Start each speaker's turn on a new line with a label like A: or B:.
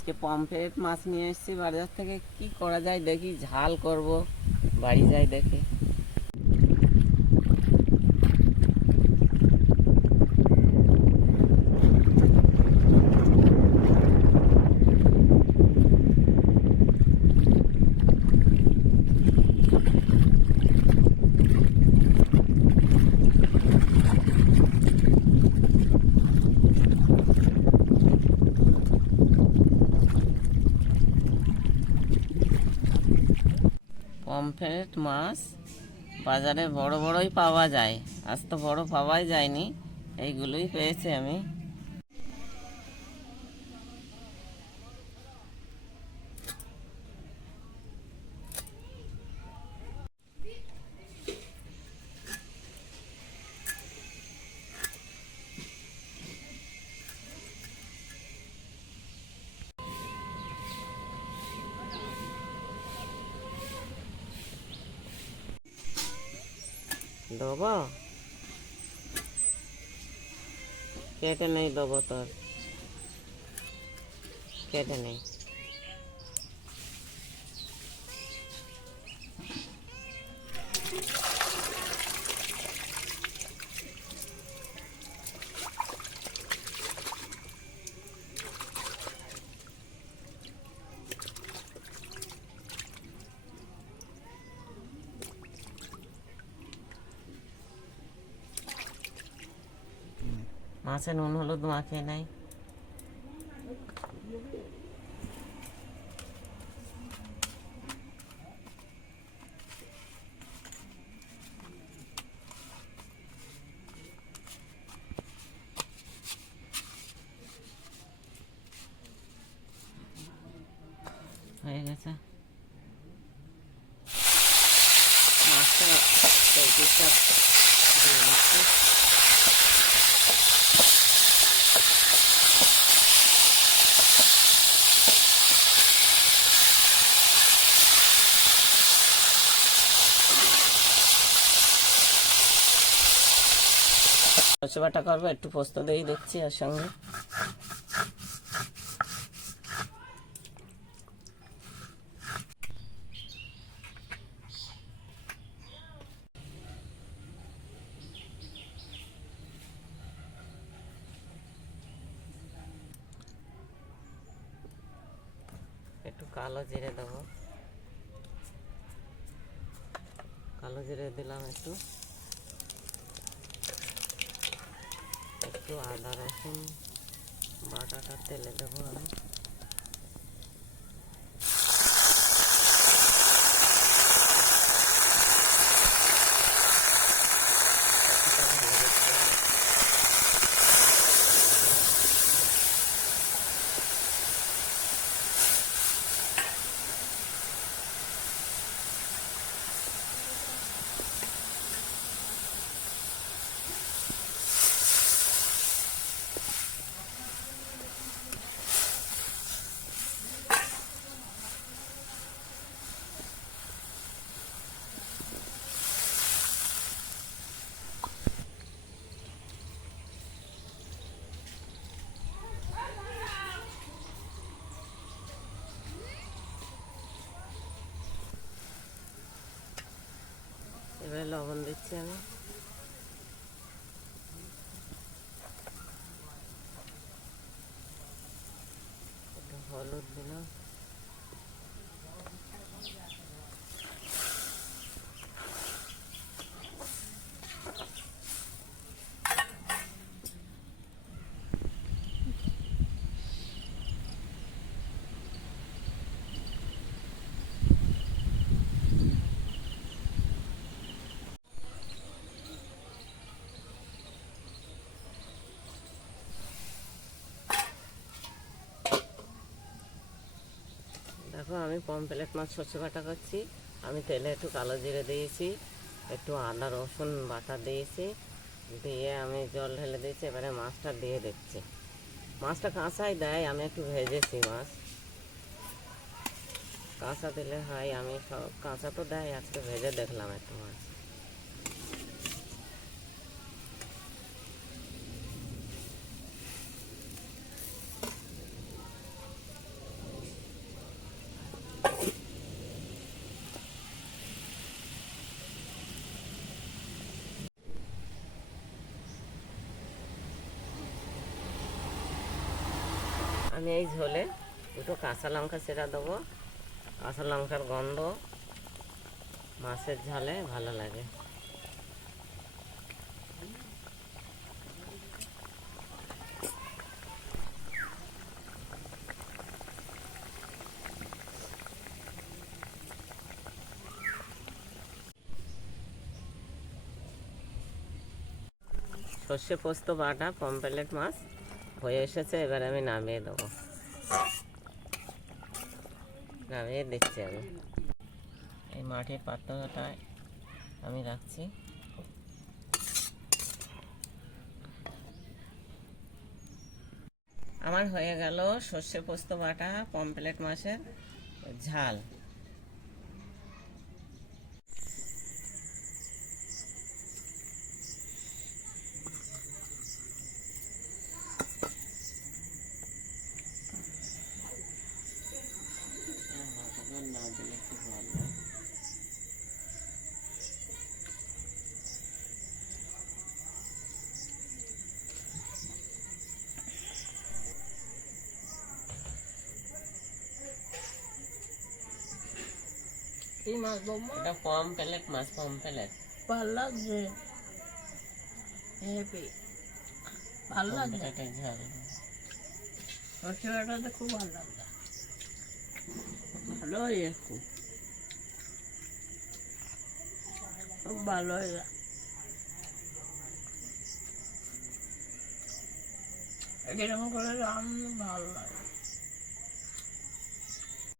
A: আজকে পাম্পের মাছ নিয়ে এসেছি, বাজার থেকে কি করা যায় দেখি, ঝাল করব, বাড়ি যাই দেখি। পমফ্রেট মাছ বাজারে বড় বড়ই পাওয়া যায়। আজ তো বড় পাওয়াই যায়নি। এইগুলোই পেয়েছি আমি। দেবো? কেটে নেই দেবো তোর। কেটে নেই। মাছে নুন হলুদ মাখিয়ে নেই। হয়ে গেছে। মাছটা বাটা করব, একটু পোস্ত দিয়েই দেখছি এর সঙ্গে। একটু কালো জিরে দেবো। কালো জিরে দিলাম একটু। একটু আদা রসুন বাটাটা তেলে দেবো আমি। লবণ দিচ্ছি আমি। হলুদ দিলাম। দেখো, আমি পমপ্লেট মাছ সর্ষে বাটা করছি আমি তেলে একটু কালো জিরে দিয়েছি, একটু আদা, রসুন বাটা দিয়েছি, দিয়ে আমি জল ঢেলে দিয়েছি, এবারে মাছটা দিয়ে দিচ্ছি। মাছটা কাঁচাই দেয়, আমি একটু ভেজেছি মাছ। কাঁচা দিলে হয়, আমি সব কাঁচা তো দেয়, আজকে ভেজে দেখলাম একটু মাছ। আমি এই ঝোলে দুটো কাঁচা লঙ্কা চেরা দেবো। কাঁচা লঙ্কার গন্ধ মাছের ঝালে ভালো লাগে। সর্ষে পোস্ত বাটা পমপ্লেট মাছ। হয়ে এসেছে, এবার আমি নামিয়ে দেবো। নামিয়ে দিচ্ছি আমি। এই মাটির পাত্রটায় আমি রাখছি। আমার হয়ে গেল সর্ষে পোস্ত বাটা পমপ্লেট মাছের ঝাল। কি
B: মাছ বৌমা?
A: এটা পম প্লেট মাছ পম প্লেট
B: ভালো লাগছে। হেপি ভালো লাগছে।
A: প্লেটের ঝাল।
B: খুব ভালো লাগছে। ভালো হয়ে খুব। খুব ভালো হয়ে এরকম করে রান্না? ভালো লাগে